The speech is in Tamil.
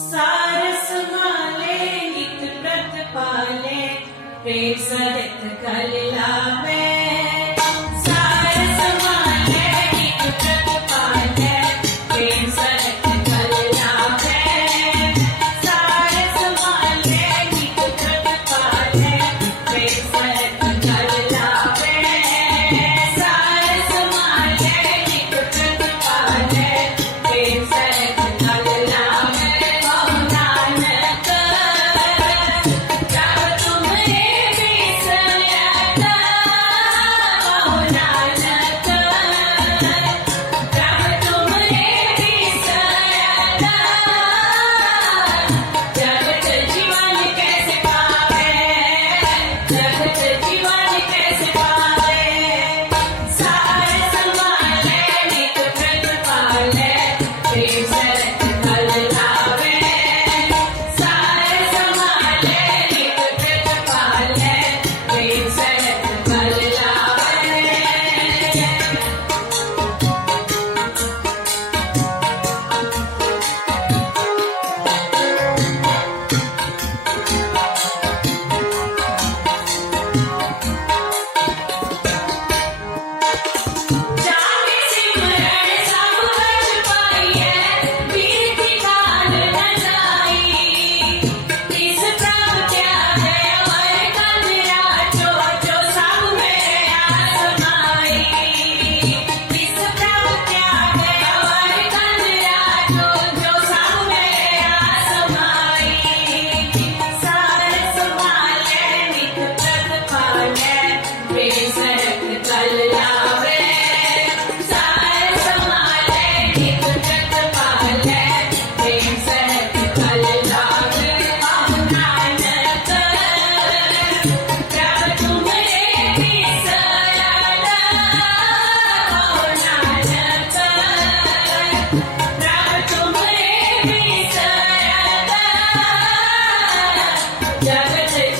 सारस माले नित व्रत पाले प्रेम सहित कल लावे That's it.